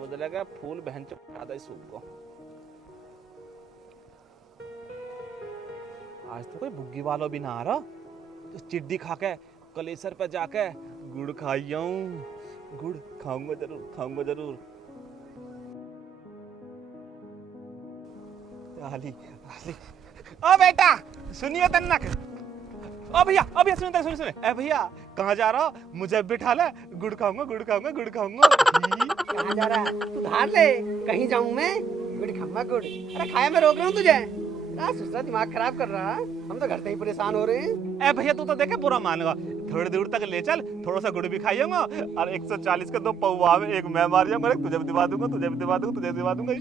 मुझे लगा फूल बहन चुप आधा ही सूख को। आज तो कोई बुग्गी वालों भी ना आ रहा, तो चिड्डी खा के कलेसर पे जाके गुड़ खाइया हूँ। गुड़ खाऊंगा जरूर, खाऊंगा जरूर। आली, आली। ओ बेटा सुनिए तन्नक। ओ भैया सुनिए सुनिए। ए भैया कहाँ जा रहा हो? मुझे बिठा ले, गुड़ खाऊंगा गुड़ खाऊंगा गुड़ खाऊंगा। कहाँ जा रहा है तू? धार ले, कहीं जाऊं मैं? गुड़ खाऊंगा गुड़। अरे खाया मैं रोक रहा हूँ तुझे? दूसरा दिमाग खराब कर रहा है। हम तो घर से ही परेशान हो रहे हैं। ए भैया तू तो देखे बुरा मानेगा, थोड़ी दूर तक ले चल, थोड़ा सा गुड़ भी खाइएगा और 140 के 2 पौवा में एक मैं मार जाऊंगा, तुझे भी दिवा दूंगा तुझे भी दिवा दूंगा तुझे दिवा दूंगा।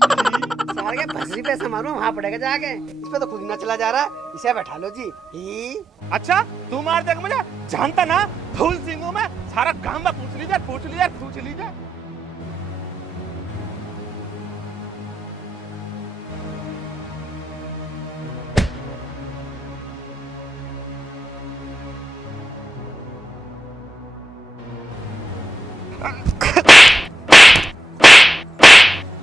सार के भसरी पैसा मारूं वहाँ पड़ेगा जाके। इस पे तो खुद ना चला जा रहा, इसे बैठा लो जी। ही अच्छा तू मार देगा मुझे? जानता ना फूल सिंगों में सारा काम में पूछ लीजिए।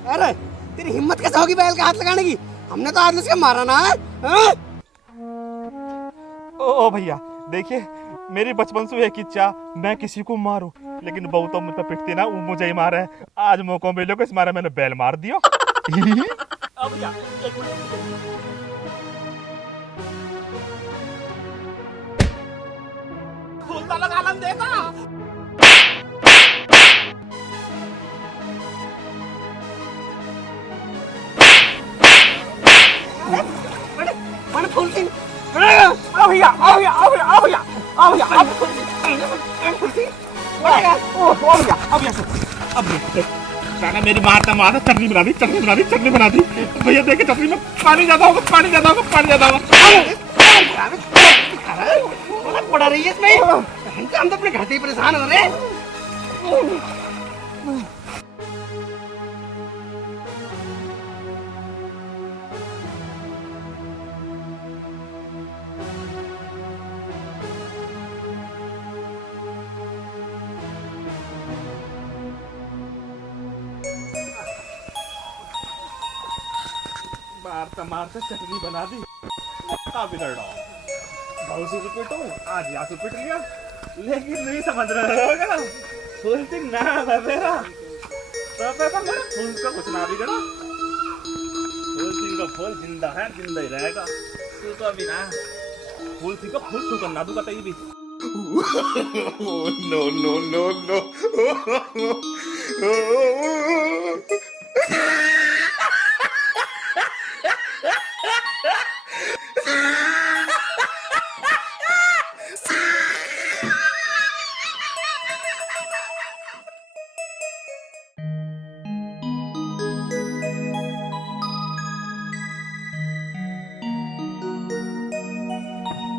अरे तेरी हिम्मत कैसे होगी बैल का हाथ लगाने की? हमने तो आज उसके मारा ना है। ओ भैया देखिए, मेरी बचपन से एक इच्छा, मैं किसी को मारूं, लेकिन बहू तो मुझ पे पिटती ना, वो मुझे ही मारे है। आज मौका मिले को इस मारे मैंने बैल मार दिया। भैया फूल तो लगा लन देता। फूल सिंह मेरी मार चटनी बना दी भैया। देखे चटनी में पानी ज्यादा होगा। पड़ा रही है इसमें। हम तो अपने घर से ही परेशान हो रहे हैं। मारता चटनी बना दी। बिगड़ रहा हूँ, बहुत से पिटो, आज यहाँ से पिट लिया, लेकिन नहीं समझ रहे होगा फूल सिंह नाम है मेरा। तो फूल का कुछ ना बिगड़ा। फूल सिंह का फूल जिंदा है, जिंदा ही रहेगा। तू तो अभी ना फूल सिंह को फूल छू करना दूंगा कहीं भी। नो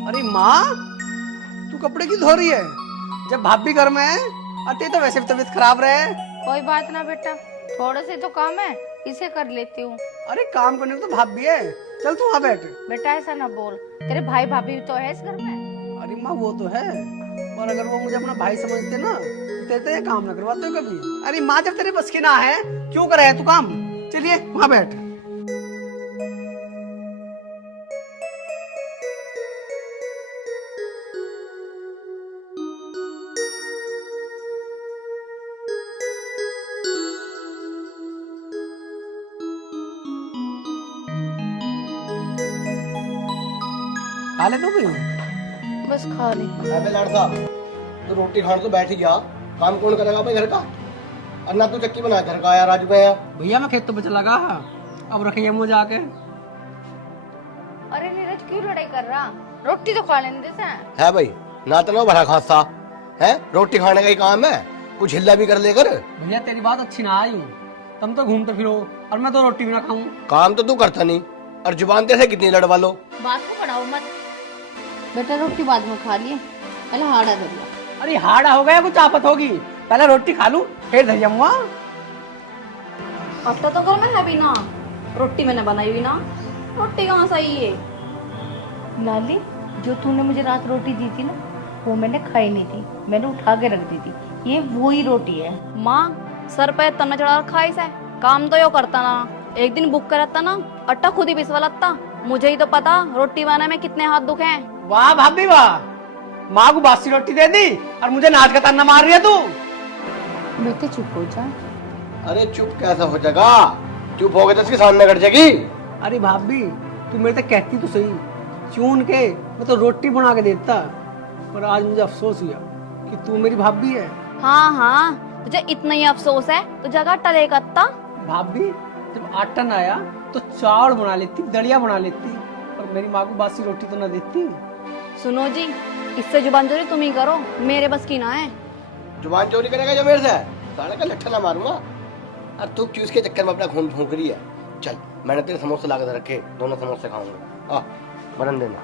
अरे माँ, तू कपड़े क्यों धो रही है जब भाभी घर में है? अते तो वैसे भी तबीयत खराब रहे। कोई बात ना बेटा, थोड़े से तो काम है, इसे कर लेती हूँ। अरे काम करने को तो भाभी है, चल तू वहाँ बैठ। बेटा ऐसा ना बोल, तेरे भाई भाभी भी तो है इस घर में। अरे माँ वो तो है, और अगर वो मुझे अपना भाई समझते ना, तेरे तो ये काम ना करवाते हो कभी। अरे माँ जब तेरे बस की ना है, क्यों करे है तू काम? चलिए वहाँ बैठ। खा ले तू भी? बस खा ली। अबे लड़का, तो रोटी खाने तो बैठ ही गया, काम कौन करेगा भाई घर का? और ना तू चक्की बना घर का आया राजू गया। भैया मैं खेत तो बचा लगा, अब रखेंगे मुझे जाके। अरे नीरज क्यों लड़ाई कर रहा? रोटी तो खा लेने दे। है भाई, ना तो भरा खासा है, रोटी खाने का ही काम है, कुछ हिल्ला भी कर लेकर। भैया तेरी बात अच्छी ना आई, तुम तो घूमते फिरो और मैं तो रोटी भी ना खाऊं। काम तो तू करता नहीं, और जुबान तेरे कितनी लड़वा लो। बात को बढ़ाओ मत बेटा, रोटी बाद में खा लिए, पहले हाड़ा धर लिया। अरे हाड़ा हो गया, कुछ आफत होगी, पहले रोटी खा लूं फिर धर जाऊंगा। अब तो घर में है भी ना, रोटी मैंने बनाई भी ना, रोटी कहाँ सही है? लाली, जो तूने मुझे रात रोटी दी थी ना, वो मैंने खाई नहीं थी, मैंने उठा के रख दी थी, ये वो ही रोटी है। माँ सर पे तना चढ़ा रखा है इसे। काम तो यो करता ना, एक दिन बुक करता ना, आटा खुद ही पिसवा लगता। मुझे ही तो पता रोटी बनाने में कितने हाथ दुखे हैं। वाह भाभी वाह, माँ को बासी रोटी दे दी और मुझे नाच का ताना मार रही है तू। बेटे चुप हो जा। अरे चुप कैसा हो जाएगा, चुप हो गए तो इसके सामने कट जाएगी। अरे भाभी तू मेरे तक कहती तो सही, चून के मैं तो रोटी बना के देता, पर आज मुझे अफसोस हुआ कि तू मेरी भाभी है। हाँ हाँ, तुझे इतना ही अफसोस है तो जगह टले करता। भाभी जब आटा न आया तो चावल बना लेती, दलिया बना लेती, और मेरी माँ को बासी रोटी तो न देती। सुनो जी, इससे जुबान चोरी तुम ही करो, मेरे बस की ना है। जुबान चोरी करेगा जो मेरे से, साले का लट्ठा ना मारूंगा। और तू क्यों इसके चक्कर में अपना खून फूंक रही है। चल मैंने तेरे समोसे ला के रखे, दोनों समोसे खाऊंगा। आ बरन देना।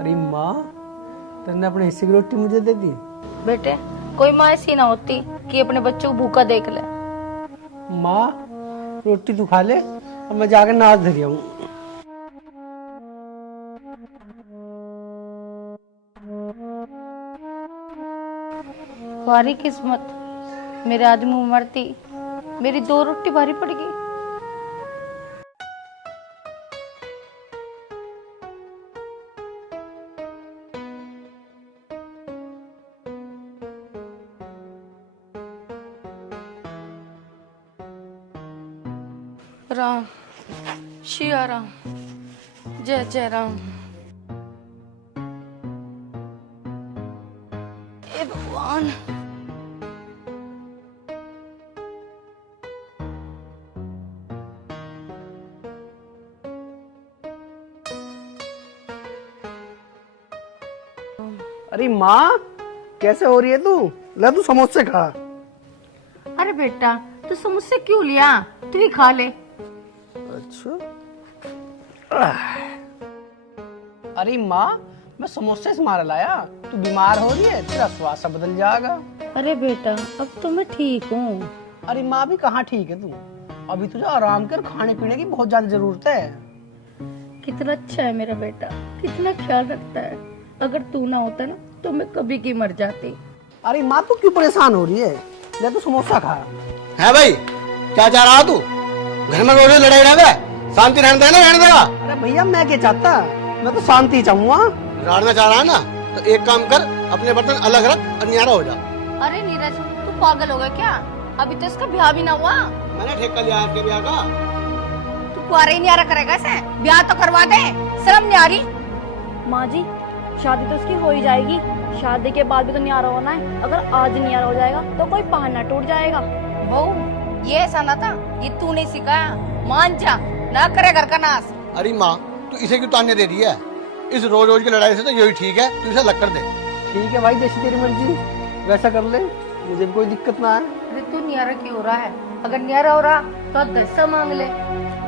अरे माँ, तुमने अपने हिस्से की रोटी मुझे दे दी। बेटे कोई माँ ऐसी ना होती कि अपने बच्चों को भूखा देख ले। माँ रोटी तू खा ले और मैं जाकर नाच धरी हूँ। भारी किस्मत, मेरे आदमी मरती, मेरी 2 रोटी भारी पड़ गई। राम शिया राम, जय जय राम। हे भगवान। अरे माँ कैसे हो रही है तू? ले तू समोसे खा। अरे बेटा तू समोसे क्यों लिया, तू ही खा ले। अच्छा। अरे माँ मैं समोसे से मार लाया, तू बीमार हो रही है, तेरा स्वास्थ्य बदल जाएगा। अरे बेटा अब तो मैं ठीक हूँ। अरे माँ भी कहाँ ठीक है तू, अभी तुझे आराम कर, खाने पीने की बहुत ज्यादा जरूरत है। कितना अच्छा है मेरा बेटा, कितना ख्याल रखता है। अगर तू ना होता ना तो मैं कभी की मर जाती। अरे माँ तू क्यों परेशान हो रही है, ले तू समोसा खा। है भाई क्या चाह रहा तू? घर में रोज लड़ाई रहे, शांति रहने देना, रहने देगा। अरे भैया मैं क्या चाहता, मैं तो शांति चाहूंगा। लड़ना चाह रहा है ना तो एक काम कर, अपने बर्तन अलग रख और न्यारा हो जा। अरे नीरज तू पागल हो गया क्या? अभी तो इसका ब्याह भी ना हुआ। मैंने ठेका लिया आपके ब्याह का। तू कुआरा ही न्यारा करेगा इसे, ब्याह तो करवा दे, शर्म नहीं आ रही? माँ जी शादी तो उसकी हो ही जाएगी, शादी के बाद भी तो न्यारा होना है। अगर आज न्यारा हो जाएगा तो कोई बहाना टूट जाएगा। बहू ये ऐसा ना था, ये तू नहीं सिखाया, मान जा, ना करे घर का नाश। अरे माँ तू इसे क्यों ताने दे रही है? इस रोज रोज की लड़ाई से तो यही ठीक है, तू इसे अलग कर दे। ठीक है भाई, जैसी तेरी मर्जी वैसा कर ले, मुझे भी कोई दिक्कत ना है। अरे तू न्यारा क्यों हो रहा है? अगर न्यारा हो रहा तो 10 मांग ले।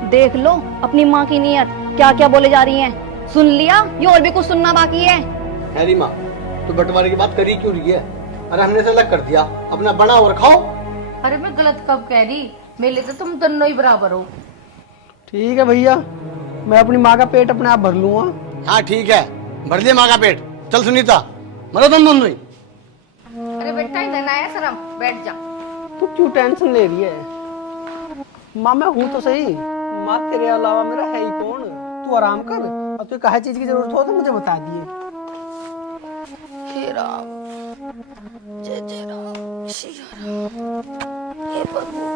देख लो अपनी माँ की नीयत, क्या क्या बोले जा रही है। सुन लिया, ये और भी कुछ सुनना बाकी है। अरे माँ तू बंटवारे की बात करी क्यों रही है? अरे हमने इसे अलग कर दिया, अपना बना और खाओ। अरे मैं गलत कब कह रही, मेरे लिए तो तुम दोनों ही बराबर हो। ठीक है भैया, मैं अपनी माँ का पेट अपने आप भर लूंगा। हाँ ठीक है, भर लिया माँ का पेट। चल सुनीता मरो तुम दोनों ही। अरे बेटा इधर ना आया शर्म, बैठ जा। तू क्यों टेंशन ले रही है? माँ मैं हूँ तो सही, माँ तेरे अलावा मेरा है ही कौन। तू आराम कर, और तुझे कहा चीज की जरूरत हो तो मुझे बता दिए। हे राम, जय जय राम, सिया राम, हे प्रभु।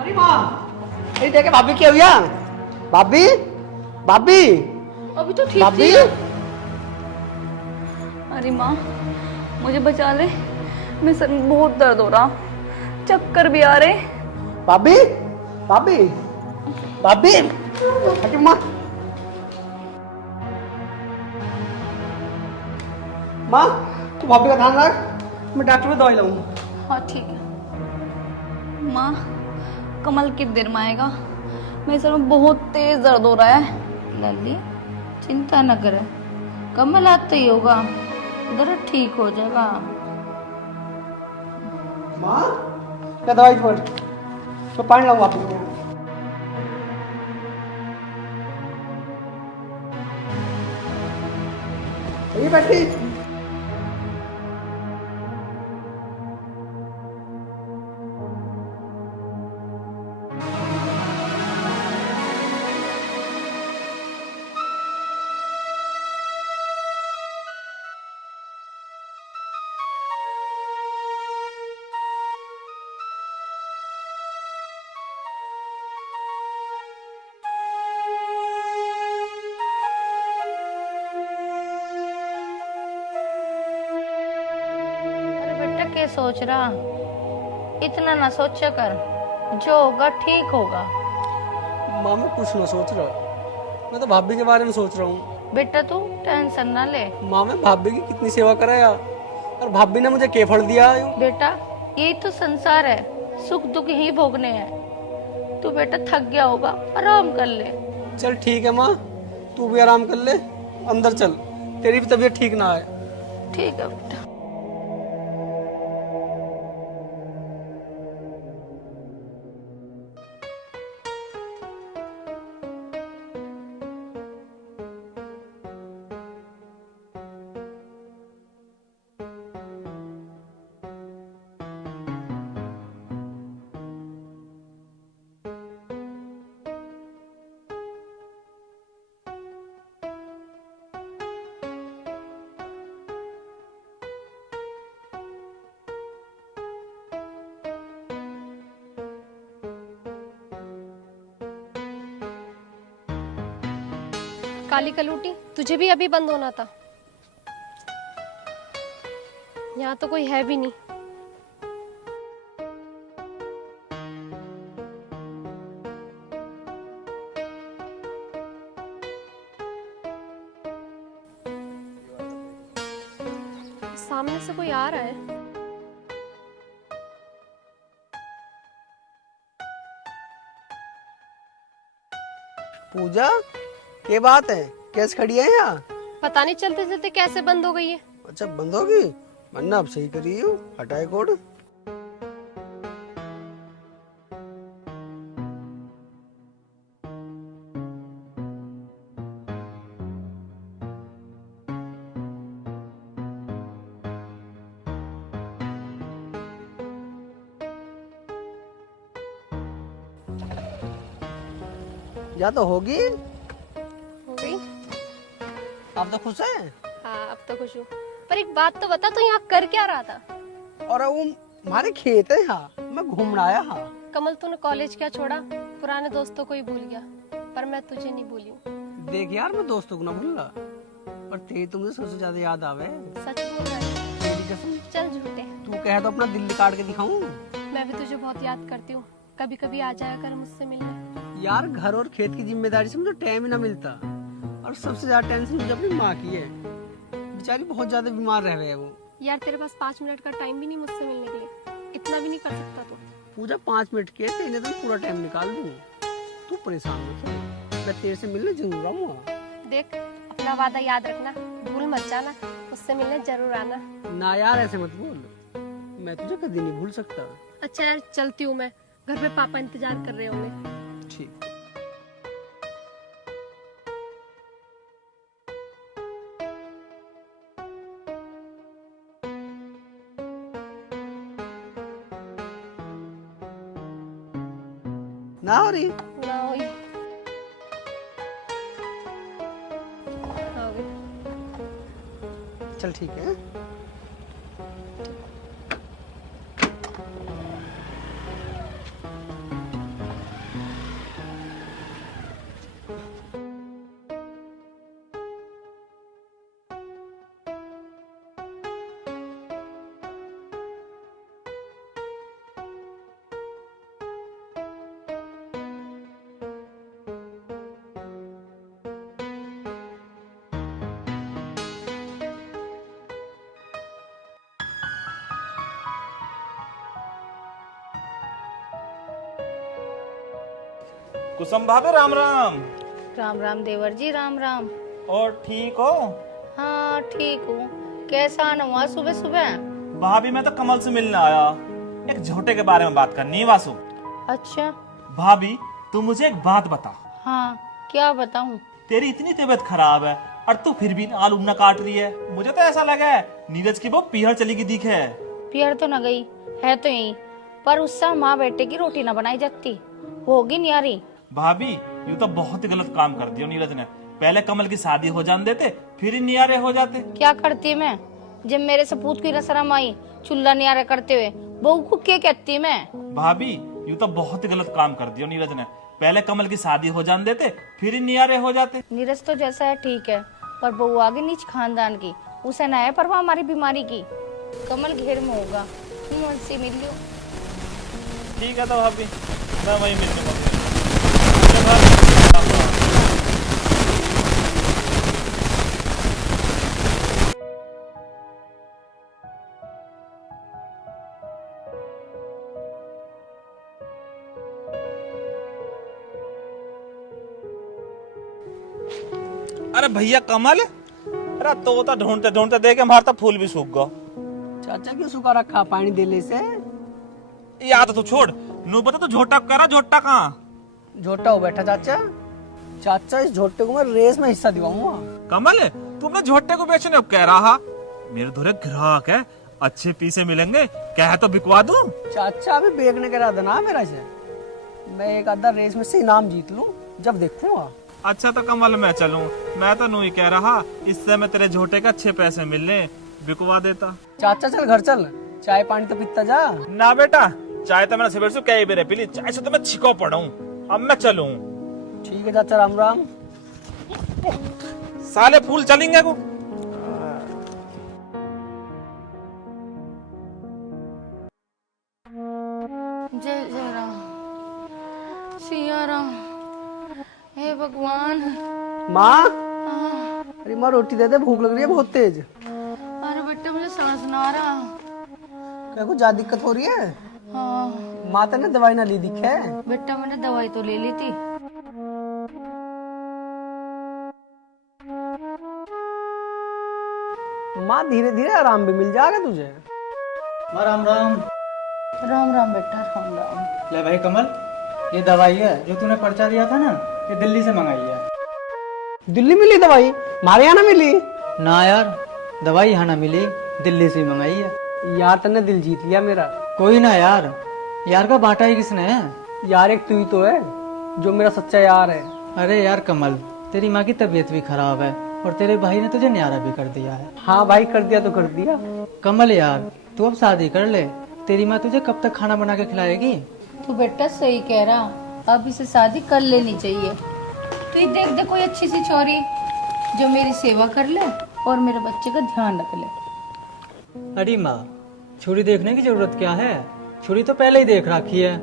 अरे माँ, अरे देखे भाभी क्या हुआ? भाभी भाभी अभी तो ठीक भाभी। थी। अरे माँ मुझे बचा ले, मेरे सर में बहुत दर्द हो रहा, चक्कर भी आ रहे। भाभी भाभी भाभी हटी माँ। माँ तू भाभी का ध्यान रख, मैं डॉक्टर को दवाई लाऊंगा। हाँ ठीक है। माँ कमल कितनी देर में आएगा? मेरे सर में बहुत तेज दर्द हो रहा है। लल्ली चिंता न करे, कमल आते ही होगा, दर्द ठीक हो जाएगा। माँ क्या दवाई पड़, तो पानी लाऊंगा आपके लिए। ये बैठी। अरे बेटा क्या सोच रहा? इतना ना सोचा कर, जो होगा ठीक होगा। माँ मैं कुछ ना सोच रहा, मैं तो भाभी के बारे में सोच रहा हूँ। बेटा तू टेंशन ना ले। माँ मैं भाभी की कितनी सेवा कराया, और भाभी ने मुझे क्या फल दिया। बेटा यही तो संसार है, सुख दुख ही भोगने हैं। तू बेटा थक गया होगा, आराम कर ले। चल ठीक है माँ, तू भी आराम कर ले, अंदर चल, तेरी भी तबीयत ठीक ना है। ठीक है बेटा। काली कलूटी, तुझे भी अभी बंद होना था। यहाँ तो कोई है भी नहीं। सामने से कोई आ रहा है। पूजा क्या बात है, कैसे खड़ी है यहाँ? पता नहीं चलते चलते कैसे बंद हो गई है। अच्छा बंद होगी, वरना अब सही करी हूँ, हटाए कोड। या तो होगी। हो गई। आप तो खुश है? हाँ अब तो खुश हूँ, पर एक बात तो बता, तू यहाँ कर क्या रहा था? और वो हमारे खेत है यहाँ, मैं घूमने आया। हाँ कमल तूने कॉलेज क्या छोड़ा, पुराने दोस्तों को ही भूल गया, पर मैं तुझे नहीं भूली हूँ। देख यार, मैं दोस्तों को ना भूल रहा, पर तेरी तो मुझे सबसे ज्यादा याद आवे। सच बोल रहा है? तेरी कसम। चल झूठे। तू कहे तो अपना दिल निकाल के दिखाऊं। मैं भी तुझे बहुत याद करती हूँ, कभी कभी आ जाया कर मुझसे मिलने। यार घर और खेत की जिम्मेदारी से मुझे टाइम ही ना मिलता, और सबसे ज्यादा टेंशन मुझे अपनी माँ की है, बेचारी बहुत ज्यादा बीमार रह रहे है वो। यार तेरे पास 5 मिनट का टाइम भी नहीं मुझसे मिलने के लिए, इतना भी नहीं कर सकता तू? पूजा 5 मिनट के तेरे तो पूरा टाइम निकाल दूँ, तू परेशान मत हो, मैं तेरे से मिलने जरूर आऊंगा। देख अपना वादा याद रखना, भूल मत जाना, मुझसे मिलने जरूर आना। ना यार ऐसे मत बोल, मैं तुझे कभी नहीं भूल सकता। अच्छा यार चलती हूँ मैं, घर पे पापा इंतजार कर रहे होंगे। ठीक। ना हो रही? ना हुई। हो गई। चल ठीक है। कुसुम भाभी राम राम। राम राम देवर जी, राम राम। और ठीक हो? हाँ ठीक हूँ। कैसा आना हुआ सुबह सुबह? भाभी मैं तो कमल से मिलने आया, एक झोटे के बारे में बात करनी है वासु। अच्छा। भाभी तू मुझे एक बात बता। हाँ क्या बताऊँ? तेरी इतनी तबीयत खराब है और तू फिर भी आलू न काट रही है। मुझे तो ऐसा लगा है नीरज की वो पीहर चली गई दिखे है। पियर तो न गई है तो यही, पर उससे माँ बेटे की रोटी न बनाई जाती, होगी नहीं आ रही। भाभी ये तो बहुत ही गलत काम कर दिया नीरज ने। पहले कमल की शादी हो जाने देते, फिर ही नियारे हो जाते। क्या करती मैं? जब मेरे सपूत की रसरम आई चूल्हा नियारा करते हुए, बहू को क्या कहती मैं? भाभी ये तो बहुत ही गलत काम कर दिया नीरज ने। पहले कमल की शादी हो जाने देते, फिर ही नियारे हो जाते। नीरज तो जैसा है ठीक है, पर बहू आगे नीच खानदान की, उसे न है परवाह हमारी बीमारी की। कमल घेर में होगा, तुम उनसे मिल लो। ठीक है तो भाभी मैं वहीं मिल लूंगा। अरे भैया कमल, अरे तो ढूंढते ढूंढते देखे हमारा तो फूल भी सूख गया। चाचा क्यों सुखा रखा पानी देने से? याद तू छोड़, नू बता तू झोटा करा, झोटा कहाँ? झोटा हो बैठा चाचा। चाचा इस झोटे को मैं रेस में हिस्सा दिलाऊंगा। कमल तुमने झोटे को बेचने को कह रहा, मेरे धोरे ग्राहक है, अच्छे पैसे मिलेंगे, कह तो बिकवा दूं। चाचा अभी बेचने का इरादा ना मेरा से, मैं एक आधा रेस में से इनाम जीत लूं जब देखूंगा। अच्छा तो कमल मैं चलूं, मैं तो नू ही कह रहा, इससे मैं तेरे झोटे का अच्छे पैसे मिलने, बिकवा देता। चाचा चल घर चल, चाय पानी तो पीता जा। ना बेटा, चाय तो मैंने सुबह से कई बेरे पी ली, चाय से तो मैं छिको पड़ा हूं, अब मैं चलूं। ठीक है चाचा, राम राम। साले फूल चलेंगे को। जय जय राम, सिया राम, हे भगवान। माँ, हाँ। अरे माँ रोटी दे दे, भूख लग रही है बहुत तेज। अरे बेटा मुझे समझ ना आ रहा। क्या कुछ ज्यादा दिक्कत हो रही है? हाँ माता ने दवाई ना ली दिखे? बेटा मैंने दवाई तो ले ली थी। माँ धीरे धीरे आराम भी मिल जाएगा तुझे। राम राम। राम राम बेटा, राम राम। ले भाई कमल, ये दवाई है जो तूने पर्चा दिया था ना, ये दिल्ली से मंगाई है। दिल्ली मिली दवाई, हमारे यहाँ ना मिली? ना यार, दवाई यहाँ ना मिली, दिल्ली से मंगाई है। यार तने दिल जीत लिया मेरा। कोई ना यार, यार का बांटा ही किसने है? यार एक तू ही तो है जो मेरा सच्चा यार है। अरे यार कमल, तेरी माँ की तबीयत भी खराब है और तेरे भाई ने तुझे न्यारा भी कर दिया है। हाँ भाई, कर दिया तो कर दिया। कमल यार, तू अब शादी कर ले, तेरी माँ तुझे कब तक खाना बना के खिलाएगी? तू बेटा सही कह रहा, अब इसे शादी कर लेनी चाहिए। तू ही देख दे कोई अच्छी सी छोरी जो मेरी सेवा कर ले और मेरे बच्चे का ध्यान रख ले। अरे माँ, छुरी देखने की जरूरत क्या है? छुरी तो पहले ही देख रखी है,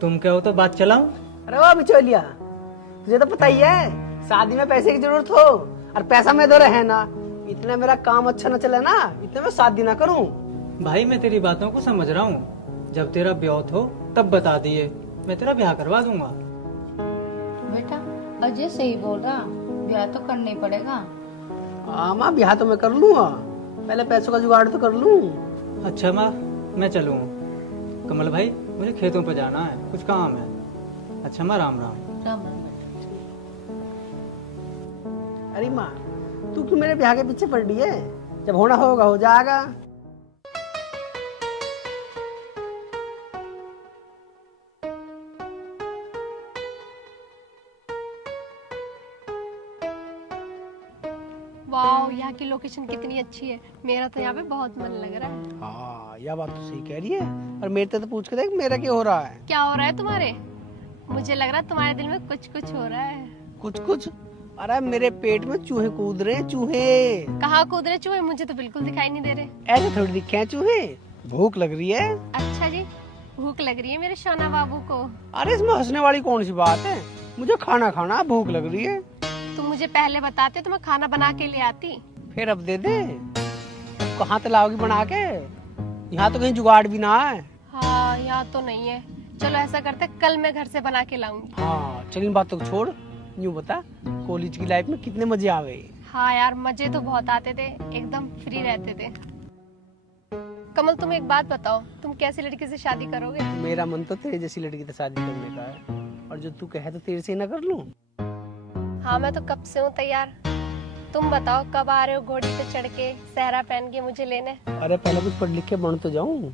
तुम कहो तो बात चलाऊं? अरे वाह बिचौलिया, तुझे तो पता ही है शादी में पैसे की जरूरत हो और पैसा में दो है ना। इतना मेरा काम अच्छा न चले ना, इतने में शादी ना करूं। भाई मैं तेरी बातों को समझ रहा हूँ, जब तेरा ब्याह हो तब बता दिए, मैं तेरा ब्याह करवा दूंगा। बेटा अजय सही बोल रहा, ब्याह तो करना ही पड़ेगा। हाँ माँ, ब्याह तो मैं कर लूंगा, पहले पैसों का जुगाड़ तो कर लूं। अच्छा माँ, मैं चलूँ? कमल भाई मुझे खेतों पर जाना है, कुछ काम है। अच्छा माँ, राम राम। राम राम बेटा। अरे माँ, तू क्यों मेरे ब्याह के पीछे पड़ रही है? जब होना होगा हो जाएगा। वाह, यहाँ की लोकेशन कितनी अच्छी है, मेरा तो यहाँ पे बहुत मन लग रहा है। हाँ यह बात तो सही कह रही है, और मेरे से तो पूछ के देख मेरा क्या हो रहा है। क्या हो रहा है तुम्हारे? मुझे लग रहा है तुम्हारे दिल में कुछ कुछ हो रहा है। कुछ कुछ? अरे मेरे पेट में चूहे कूद रहे हैं, चूहे। कहाँ कूद रहे चूहे? मुझे तो बिल्कुल दिखाई नहीं दे रहे। ऐसे थोड़ी दिखे हैं चूहे, भूख लग रही है। अच्छा जी, भूख लग रही है मेरे सोना बाबू को। अरे इसमें हंसने वाली कौन सी बात है? मुझे खाना खाना, भूख लग रही है। तुम मुझे पहले बताते तो मैं खाना बना के ले आती। फिर अब दे दे, कहाँ तो लाओगी बना के? यहाँ तो कहीं जुगाड़ भी ना है। हाँ यहाँ तो नहीं है, चलो ऐसा करते, कल मैं घर से बना के लाऊंगी। हाँ चल, इन बातों को छोड़, यूँ बता कॉलेज की लाइफ में कितने मजे आवे। हाँ यार, मजे तो बहुत आते थे, एकदम फ्री रहते थे। कमल तुम एक बात बताओ, तुम कैसी लड़की से शादी करोगे? मेरा मन तो तेरे जैसी लड़की से शादी करने का है, और जो तू कहे तो तेरे से ही ना कर लूं। हाँ मैं तो कब से हूँ तैयार। तुम बताओ कब आ रहे हो घोड़ी पे चढ़ के, सहरा पहन के मुझे लेने? अरे पहले कुछ पढ़ लिख के बन तो जाऊं,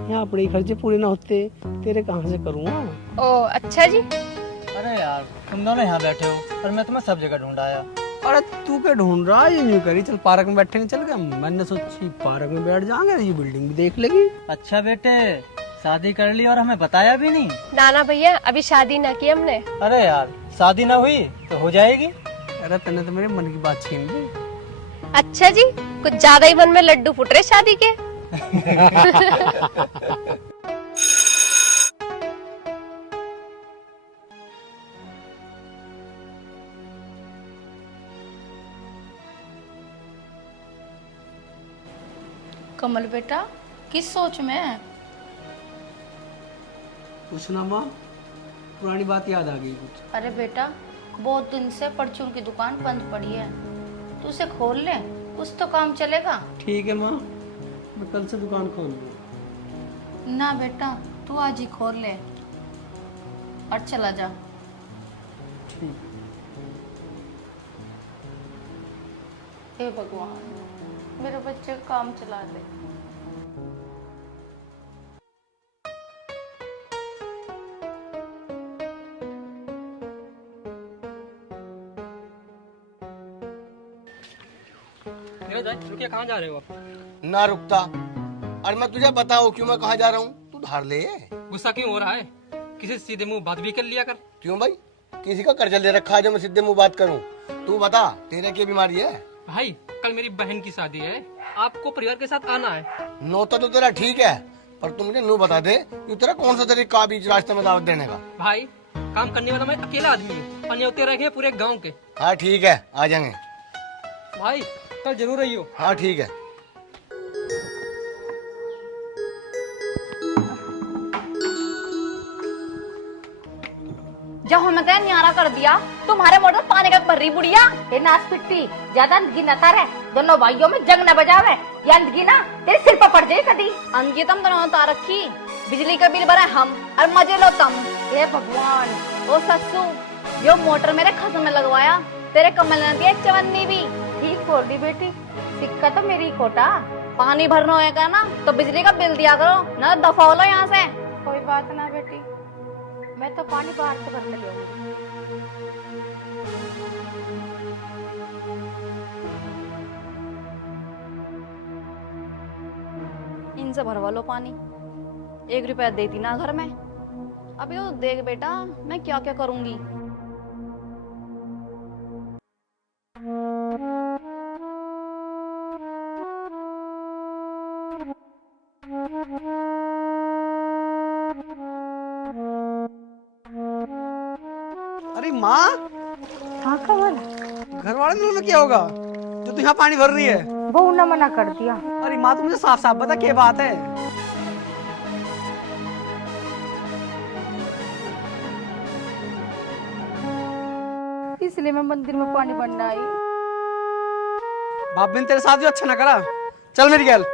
यहाँ अपने खर्चे पूरे ना होते तेरे कहाँ से करूँगा। ओ अच्छा जी। अरे यार तुम दोनों यहाँ बैठे हो और मैं तुम्हें सब जगह ढूंढ आया। अरे तू क्या ढूंढ रहा है? ये न्यू करी, चल पार्क में बैठेंगे। चल गया, मैंने सोची पार्क में बैठ जाएंगे, ये बिल्डिंग भी देख लेगी। अच्छा बेटे, शादी कर ली और हमें बताया भी नहीं? नाना भैया अभी शादी ना की हमने। अरे यार शादी ना हुई तो हो जाएगी। अरे तने तो मेरे मन की बात छीन ली। अच्छा जी, कुछ ज्यादा ही मन में लड्डू फुट रहे शादी के। कमल बेटा किस सोच में है? कुछ ना माँ, पुरानी बात याद आ गई कुछ। अरे बेटा, बहुत दिन से परचून की दुकान बंद पड़ी है, तू उसे खोल ले, कुछ तो काम चलेगा। ठीक है माँ, मैं कल से दुकान खोल लूँगा। ना बेटा, तू आज ही खोल ले और चला जा। हे भगवान, मेरे बच्चे का काम चला दे। रुकिए, कहाँ जा रहे हो आप? ना रुकता। और मैं तुझे बताऊं क्यों मैं कहाँ जा रहा हूँ? तू धार ले। गुस्सा क्यों हो रहा है? किसी सीधे मुंह बात भी कर लिया कर। क्यों भाई, किसी का कर्जा ले रखा है जो मैं सीधे मुंह बात करूं? तू बता, तेरे क्या बीमारी है? भाई कल मेरी बहन की शादी है, आपको परिवार के साथ आना है। नौता तो तेरा ठीक है, पर तू मुझे नू बता दे कि तेरा कौन सा तरीका बीच रास्ते में दावत देने का? भाई काम करने वाला मैं अकेला आदमी हूँ, अन्योते रखे पूरे गांव के। हाँ ठीक है, आ जाएंगे। भाई कल जरूर रहियो। हाँ ठीक है। जब हमें कहा न्यारा कर दिया, तुम्हारे मोटर पानी का भर रही बुढ़िया। ये नाच पिट्टी ज्यादा अंधगी न तारे, दोनों भाइयों में जंग न बजावे। ये अंधगी ना तेरे सिर पर पड़ जाए कदी। अंधगी तुम दोनों तार रखी, बिजली का बिल भरा हम और मजे लो तुम। हे भगवान, ओ ससु, जो मोटर मेरे खसम में लगवाया, तेरे कमल ने दिया चवन्नी भी। ठीक बोल दी बेटी, सिक्का तो मेरी कोटा। पानी भरना होगा ना तो बिजली का बिल दिया करो, ना दफा हो लो यहाँ से। कोई बात ना बेटी, मैं तो पानी बाहर से भर के ले आऊंगी। इनसे भरवा लो पानी, 1 रुपया देती ना घर में। अभी तो देख बेटा, मैं क्या क्या करूंगी। अरे माँ, हाँ कमल, घर वाले दिनों में क्या होगा जो तू यहाँ पानी भर रही है? बहू ने मना कर दिया। अरे माँ, तू मुझे साफ साफ बता क्या बात है? इसलिए मैं मंदिर में पानी भरने आई। बाप ने तेरे साथ भी अच्छा ना करा। चल मेरी गैल।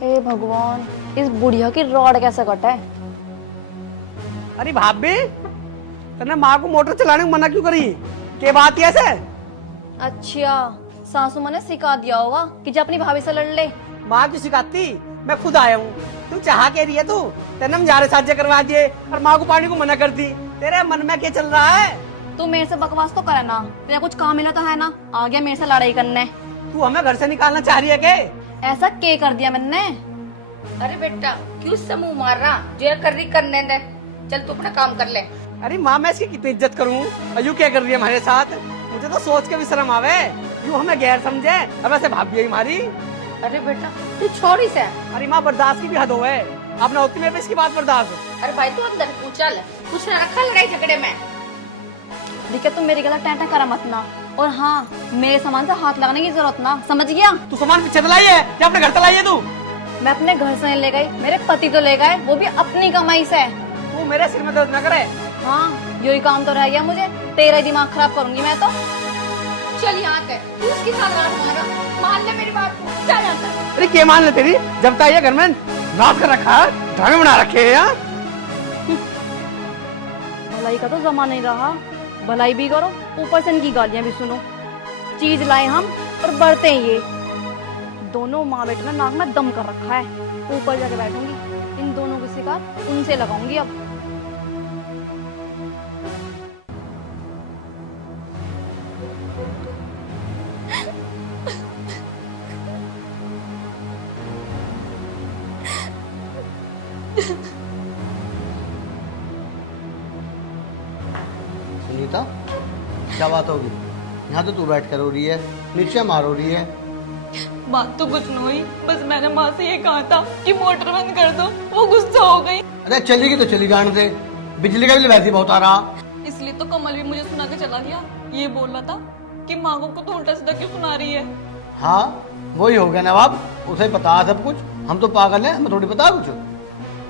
हे भगवान, इस बुढ़िया की रॉड कैसे कटे? अरे भाभी, तने माँ को मोटर चलाने को मना क्यों करी? के बात है ऐसे? अच्छा, सासू माँ ने सिखा दिया होगा कि जब अपनी भाभी से लड़ ले। माँ की सिखाती, मैं खुद आया हूँ। तू चाह के रही है, तू तेने हम जा साझे करवा दिए और माँ को पानी को मना कर दी। तेरे मन में क्या चल रहा है? तू मेरे से बकवास तो करे ना, तेरा कुछ काम मिला तो है ना, आ गया मेरे से लड़ाई करने। तू हमें घर से निकालना चाह रही है के? ऐसा क्या कर दिया मैंने? अरे बेटा, क्यों उससे मुंह मार रहा? जो ये कर रही करने दे, चल तू अपना काम कर ले। अरे माँ, मैं इसकी कितनी इज्जत करूँ? अयू क्या कर रही है हमारे साथ? मुझे तो सोच के भी शर्म आवे, यूँ हमें गैर समझे। अब ऐसे भाभी है हमारी। अरे बेटा, तू छोड़ इसे। अरे माँ, बर्दाश्त की भी हद हो है। अपना होती में इसकी बात बर्दाश्त। अरे भाई तू अंदर तू चल, कुछ ना रखा लड़ाई झगड़े में। देखिए तुम मेरी गलत टैंटा करा मत ना, और हाँ मेरे सामान से हाथ लगाने की जरूरत ना, समझ गया? तू सामान पीछे लाई है या अपने घर तलाई है तू? मैं अपने घर से नहीं ले गई, मेरे पति तो ले गए, वो भी अपनी कमाई से। तू मेरे सिर में दर्द न करे। हाँ यही काम तो रह गया मुझे, तेरा ही दिमाग खराब करूंगी मैं तो। चल यहाँ के तू उसके साथ रात मारा, मान ले मेरी बात को, चल यहाँ तक। अरे क्या मान ले तेरी, जब तक ये घर में रात कर रखा है, ढंग बना रखे है यार। भलाई का तो जमाना नहीं रहा, भलाई भी करो ऊपर से इनकी गालियां भी सुनो। चीज लाए हम और बढ़ते हैं ये दोनों। माँ बेटे ने नाक में दम कर रखा है, ऊपर जाके बैठूंगी, इन दोनों की शिकायत उनसे लगाऊंगी अब। सुनीता, क्या बात होगी? यहाँ तो तू बैठ कर रो रही है, नीचे मार हो रही है। बात तो कुछ नहीं हुई, बस मैंने माँ से ये कहा था कि मोटर बंद कर दो, वो गुस्सा हो गई। अरे चलेगी तो चली जाने दे, बिजली का बिल वैसे ही बहुत आ रहा। इसलिए तो कमल भी मुझे सुना के चला गया, ये बोल रहा था कि माँ को तो उल्टा सीधा क्यों सुना रही है। हाँ वही हो गया नवाब, उसे पता है सब कुछ, हम तो पागल हैं, हमें थोड़ी पता कुछ।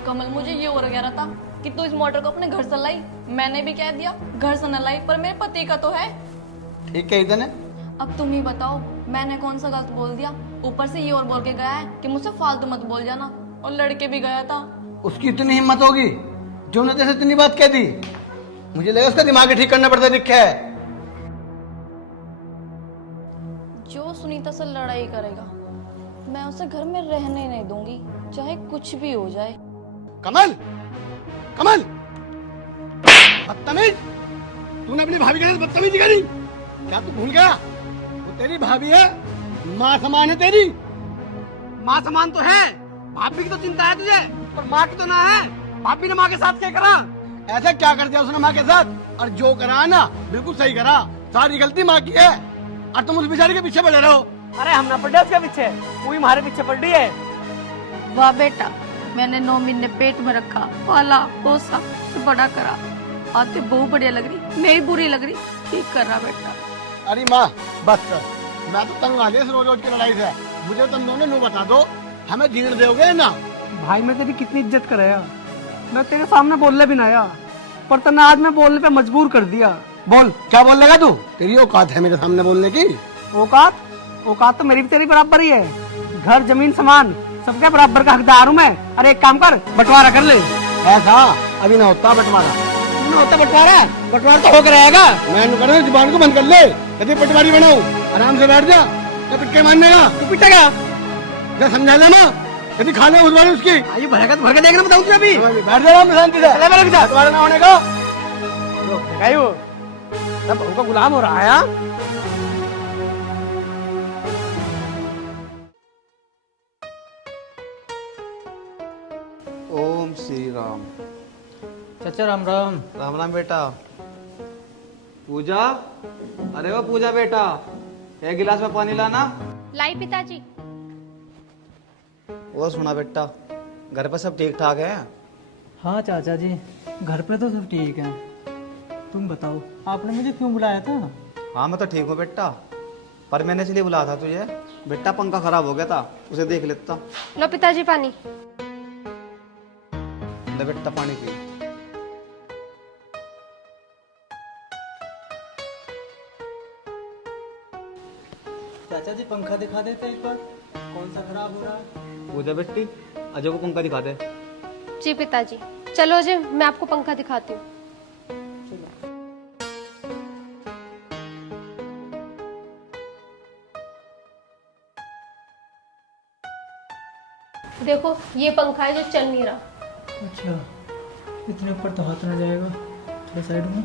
कमल मुझे ये और कह रहा था कि तू इस मोटर को अपने घर से लाई, मैंने भी कह दिया घर से न लाई, पर मेरे पति का तो है। ठीक है इतने। अब तुम ही बताओ मैंने कौन सा गलत बोल दिया? ऊपर से ये और बोल के गया है कि मुझसे फालतू मत बोल जाना, और लड़के भी गया था। उसकी इतनी हिम्मत होगी जो ने जैसे इतनी बात कह दी? मुझे लगा उसका दिमाग ठीक करना पड़ता दिखा है। जो सुनीता से लड़ाई करेगा मैं उसे घर में रहने नहीं दूंगी, चाहे कुछ भी हो जाए। कमल, कमल, बदतमीज! तूने अपनी भाभी के साथ बदतमीजी करी? क्या तू भूल गया? वो तेरी भाभी है, माँ समान है तेरी। माँ समान तो है, भाभी की तो चिंता है तुझे, पर माँ की तो ना है। भाभी ने माँ के साथ क्या करा? ऐसा क्या कर दिया उसने माँ के साथ? और जो करा ना बिल्कुल सही करा, सारी गलती माँ की है, और तुम उस बेचारी के पीछे पड़े रहो। अरे हम ना पड़े उसके पीछे, वो हमारे पीछे पड़ रही है। वाह बेटा, मैंने 9 महीने पेट में रखा, पाला पोसा, तो बड़ा करा, आते बहुत बढ़िया लग रही, मैं ही बुरी लग रही, ठीक कर रहा बेटा। अरे माँ बस कर, मैं तो तंग आ गया इस रोज रोज की लड़ाई से। मुझे तुम दोनों नो बता दो, हमें जीने दोगे ना? भाई मैं तेरी कितनी इज्जत कराया, मैं तेरे सामने बोलने भी ना आया, पर तने आज मैं बोलने पे मजबूर कर दिया। बोल, क्या बोल लगा तू? तेरी औकात है मेरे सामने बोलने की? औकात? औकात तो मेरी भी तेरी बराबर ही है, घर जमीन सामान सबके बराबर का हकदार हूँ मैं। अरे एक काम कर, बंटवारा कर ले। ऐसा अभी ना होता बंटवारा, ना होता बंटवारा, बंटवारा तो होकर रहेगा। मैं जुबान को बंद कर ले, कभी पटवारी बनाऊ, आराम से बैठ जा, पिटके मारने का। तू पिटेगा? क्या समझा देना, कभी खाने उस उसकी आयु भर के देखना बताऊँ तुझे अभी। बैठ जा शांति से, पटवारा ना होने का। सब उनका गुलाम हो रहा है। ओम श्री राम। चाचा राम राम। राम राम बेटा। पूजा, अरे वो पूजा बेटा, एक गिलास में पानी लाना। लाई पिताजी। वो सुना बेटा, घर पर सब ठीक ठाक है? हाँ चाचा जी, घर पे तो सब ठीक है। तुम बताओ, आपने मुझे क्यों बुलाया था? हाँ मैं तो ठीक हूँ बेटा, पर मैंने इसलिए बुलाया था तुझे, बेटा पंखा खराब हो गया था, उसे देख लेता। लो पिताजी पानी। ले बेटा पानी पी। चाचा जी पंखा दिखा देते एक बार, कौन सा खराब हो रहा है? पूजा बेटी, अजय को पंखा दिखा दे। जी पिताजी। चलो अजय, मैं आपको पंखा दिखाती हूँ। देखो ये पंखा है जो चल नहीं रहा। अच्छा, इतने ऊपर तो हाथ ना जाएगा, थोड़ा साइड में।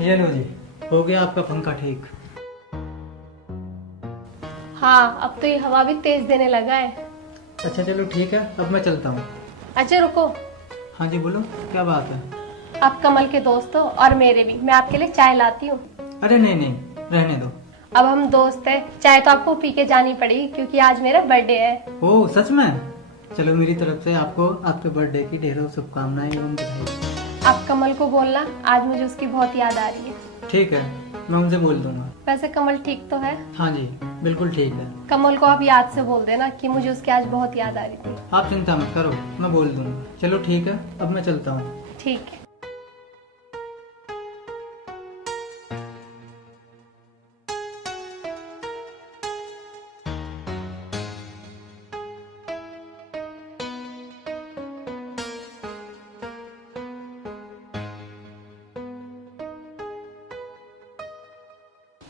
ये लो जी, हो गया आपका पंखा ठीक। हाँ, अब तो ये हवा भी तेज देने लगा है। अच्छा चलो ठीक है, अब मैं चलता हूँ। अच्छा रुको, हाँ जी बोलो, क्या बात है? आप कमल के दोस्त हो और मेरे भी, मैं आपके लिए चाय लाती हूँ। अरे नहीं नहीं, रहने दो। अब हम दोस्त हैं, चाय तो आपको पी के जानी पड़ेगी क्योंकि आज मेरा बर्थडे है। ओह सच में? चलो मेरी तरफ से आपको आपके बर्थडे की ढेरों शुभकामनाएं एवं बधाई। आप कमल को बोलना, आज मुझे उसकी बहुत याद आ रही है। ठीक है, मैं उनसे बोल दूंगा। वैसे कमल ठीक तो है? हाँ जी बिल्कुल ठीक है। कमल को आप याद से बोल देना कि मुझे उसकी आज बहुत याद आ रही थी। आप चिंता मत करो, मैं बोल दूंगा। चलो ठीक है, अब मैं चलता हूँ। ठीक है।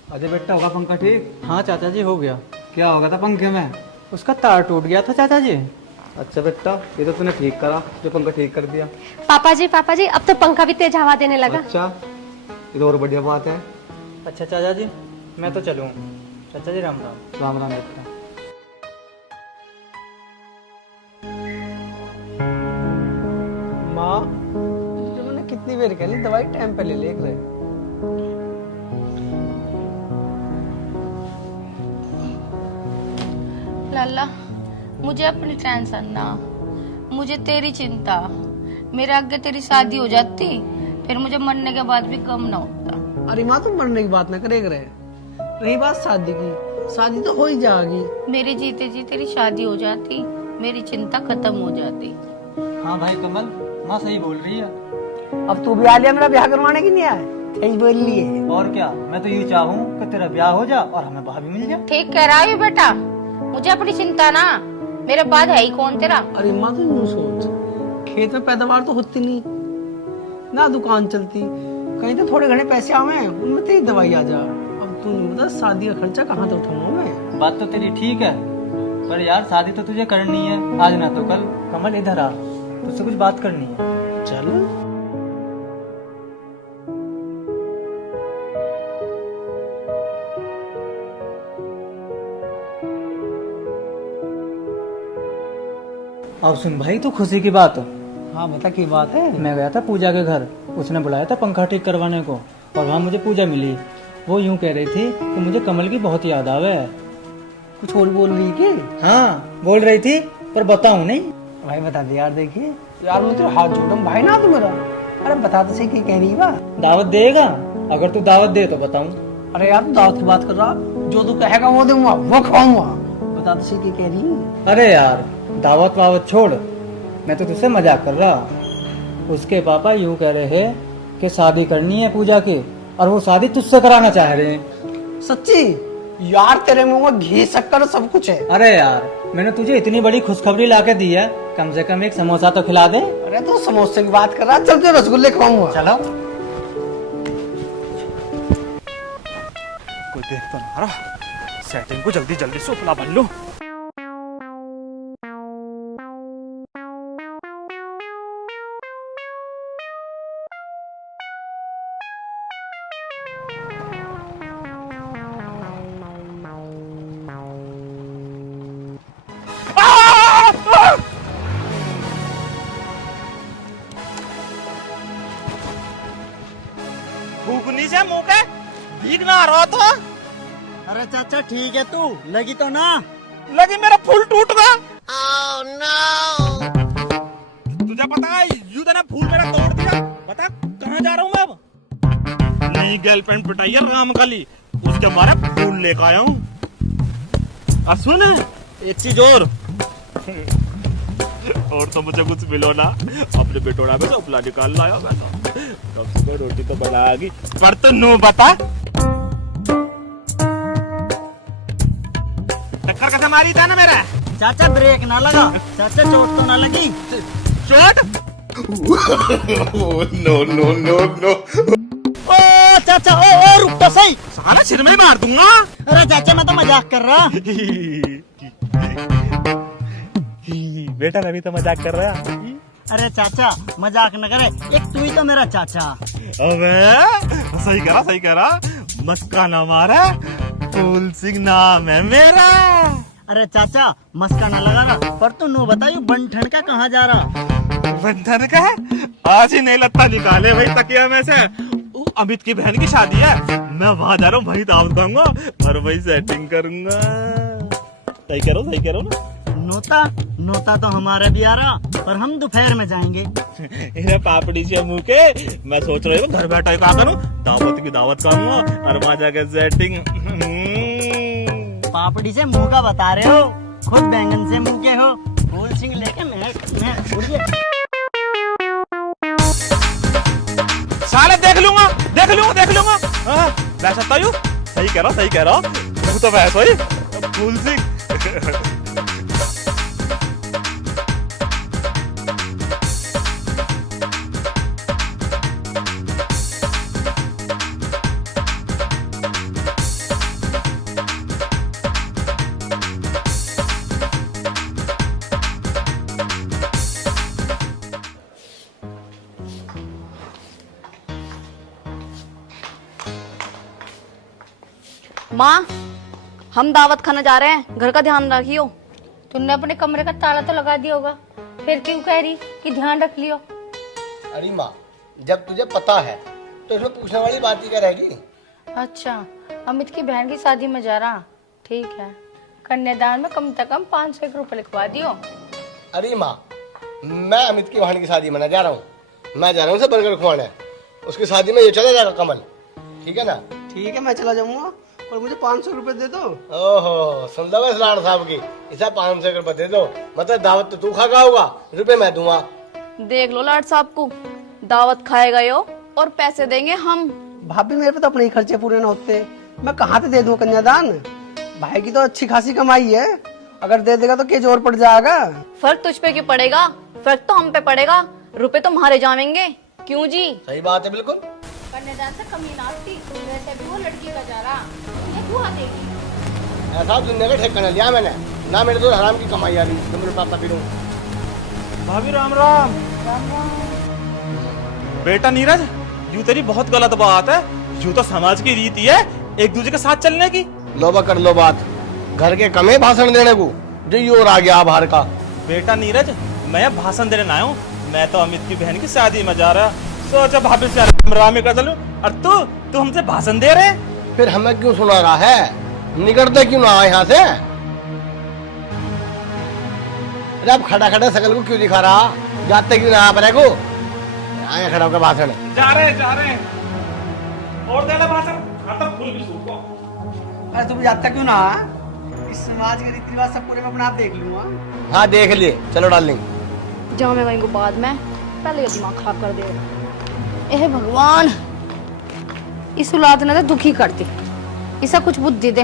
अजय बेटा, होगा पंखा ठीक? हाँ चाचा जी हो गया। क्या हो गया था पंखे में? उसका तार टूट गया था चाचा जी। अच्छा बेटा, ये तो तूने ठीक करा जो पंखा ठीक कर दिया। पापा जी, अब तो पंखा भी तेज हवा देने लगा। अच्छा, ये तो और बढ़िया बात है। अच्छा चाचा जी, मैं तो चलूँ। चाचा जी राम राम। राम राम बेटा। माँ, तुमने कितनी देर कह ली, दवाई टाइम पे ले लेकर रहे। लाला, मुझे अपनी टेंशन ना, मुझे तेरी चिंता। मेरे आगे तेरी शादी हो जाती, फिर मुझे मरने के बाद भी गम ना होता। अरे माँ, तुम मरने की बात ना करे करे। रही बात शादी की, शादी तो हो ही जाएगी। मेरे जीते जी तेरी शादी हो जाती, मेरी चिंता खत्म हो जाती। हाँ भाई कमल, माँ सही बोल रही है। अब तू भी आ लिया मेरा ब्याह करवाने की नहीं आए, सही बोल लिए। और क्या, मैं तो ये चाहूँ कि तेरा ब्याह हो जा और हमें भाभी मिल जाए। ठीक कह रहा है बेटा, मुझे अपनी चिंता ना, मेरे बाद है ही कौन तेरा। अरे माँ, तू यूं सोच, खेत में पैदावार तो होती नहीं ना, दुकान चलती, कहीं तो थोड़े घने पैसे आवे, उनमें तेरी दवाई आ जा। अब तू नहीं बता शादी का खर्चा कहाँ से उठाऊंगा मैं। बात तो तेरी ठीक है, पर यार शादी तो तुझे करनी है, आज ना तो कल। कमल इधर आ, तुझसे कुछ बात करनी है। चलो। अब सुन भाई, तो खुशी की बात। हाँ बता, की बात है। मैं गया था पूजा के घर, उसने बुलाया था पंखा ठीक करवाने को, और वहाँ मुझे पूजा मिली। वो यूं कह रही थी कि मुझे कमल की बहुत याद आवे। कुछ और बोल रही है? हाँ बोल रही थी, पर बताऊं नहीं। भाई बता दे यार। देखिए यार, मैं तेरा हाथ जोड़ूं, भाई ना तू मेरा। अरे बता तो सही, क्या कह रही है? दावत देगा? अगर तू दावत दे तो बताऊं। अरे यार, तू दावत की बात कर रहा, जो तू कहेगा वो दूंगा, वो खाऊंगा। बता तो सही, क्या कह रही है? अरे यार दावत वावत छोड़, मैं तो तुझसे मजाक कर रहा। उसके पापा यूं कह रहे हैं कि शादी करनी है पूजा की, और वो शादी तुझसे कराना चाह रहे हैं। सच्ची? यार तेरे मुंह में घी शक्कर सब कुछ है। अरे यार, मैंने तुझे इतनी बड़ी खुशखबरी लाके दी है, कम से कम एक समोसा तो खिला दे। अरे तू समोसे की बात कर रहा, चल तुझे रसगुल्ले खवाऊंगा। चलो। कोई देख तो ना रहा, सेटिंग को जल्दी जल्दी से उपला बन लो। फूकनी से मुंह के भीग ना रहा था। अरे चाचा ठीक है, तू लगी तो ना? लगी, मेरा फूल टूट गया। Oh, no! तुझे पता है, यू तो ना फूल मेरा तोड़ दिया। बता कहाँ जा रहा हूँ मैं अब? नई गर्लफ्रेंड पिटाई है रामकली, उसके बारे फूल लेकर आया हूँ। और सुन एक चीज और तो मुझे कुछ मिलो ना, अपने बेटोड़ा में उपला निकाल लाया मैं तो। कब सुबह रोटी तो बनाएगी, पर तो नो बता टक्कर कैसे मारी था ना मेरा? चाचा ब्रेक ना लगा, चाचा चोट तो ना लगी? चोट? No no no no. ओ चाचा, ओ रुक तो सही, साला सिर में ही मार दूंगा। अरे चाचा मैं तो मजाक कर रहा। बेटा अभी तो मजाक कर रहा है। अरे चाचा मजाक न करे, एक तू ही तो मेरा चाचा। अबे सही करा, मस्का ना मारा, फूल सिंह नाम है मेरा। अरे चाचा मस्का ना लगा रहा, पर तू नो बताइयो बंठन का कहाँ जा रहा? बंधन का आज ही नहीं लत्ता निकाले भाई तकिया में से। अमित की बहन की शादी है, मैं वहां जा रहा हूँ भाई, दावत दूंगा और वही सेटिंग करूंगा। सही कह रहा हूँ ना? नोता नोता तो हमारे भी आ रहा, पर हम दोपहर में जाएंगे। पापड़ी से मुंह के मैं सोच रही हूँ घर बैठा क्या करूँ, दावत की दावत करूंगा और वहां जाकर सेटिंग। पापड़ी से मुंह का बता रहे हो, खुद बैंगन से मुंह के हो। फूल सिंह लेके मैं उड़िए। साले देख लूंगा। हाँ, वैसा तो यू सही कह रहा तू तो वैसा ही फूल सिंह। माँ, हम दावत खाना जा रहे हैं, घर का ध्यान रखियो। तुमने अपने कमरे का ताला तो लगा दिया होगा, फिर क्यों कह रही कि ध्यान रख लियो? अरे माँ, जब तुझे पता है तो इसमें पूछने वाली बात ही क्या रहेगी? अच्छा, अमित की बहन की शादी में जा रहा, ठीक है। कन्यादान में कम से कम 500 रुपए लिखवा दियो। अरे माँ, मैं अमित की बहन की शादी में जा रहा हूँ, मैं जा रहा हूँ उसे बर्गर खुआने। उसकी शादी में ये चला जाएगा कमल, ठीक है ना? ठीक है, मैं चला जाऊंगा, और मुझे 500 रुपए दे दो। ओहो, सुन लो बस लाड़ साहब की, इसे 500 रुपए दे दो, मतलब दावत तो तू खा होगा, रुपए मैं दूंगा। देख लो लाड साहब को, दावत खाएगा यो और पैसे देंगे हम। भाभी मेरे पे तो अपने ही खर्चे पूरे ना होते, मैं कहाँ से दे दूं कन्यादान? भाई की तो अच्छी खासी कमाई है, अगर दे देगा तो क्या जोर पड़ जाएगा? फर्क तुझ पे क्यों पड़ेगा, फर्क तो हम पे पड़ेगा, रुपए तो हमारे जाएंगे। क्यों जी? सही बात है, बिल्कुल। कन्यादान से कमी ना होती, वैसे भी वो लड़की का जा रहा, ये बुआ देगी। ऐसा दुनिया का ठेका लिया मैंने ना, मेरे तो हराम की कमाई आ रही, तुम मेरे पास फिरूं। भाभी राम राम। बेटा नीरज, यूं तेरी बहुत गलत बात है, यूं तो समाज की रीति है एक दूसरे के साथ चलने की। लो कर लो बात, घर के कमे भाषण देने को जो योर आ गया बाहर का। बेटा नीरज, मैं भाषण देने आया हूँ, मैं तो अमित की बहन की शादी में जा रहा, सोचा भाभी से रामी कर चलूं, और तू हमसे भाषण दे रहे? फिर हमें क्यों सुना रहा है, निकलते क्यों ना यहाँ से? अरे अब खड़ा खड़ा सकल को क्यों दिखा रहा, जाते क्यों ना आप को आए खड़ा होकर भाषण? जा रहे और देना भाषण, खत्म फूल भी सूखो। अरे तुम जाता क्यों ना? इस समाज के रीति रिवाज सब पूरे में अपना आप देख लूंगा। हाँ देख लिए, चलो डार्लिंग। जाओ मैं वहीं को बाद में, पहले ये दिमाग खराब कर दे। हे भगवान, इस औलाद ने तो दुखी करती, इसे कुछ बुद्धि दे।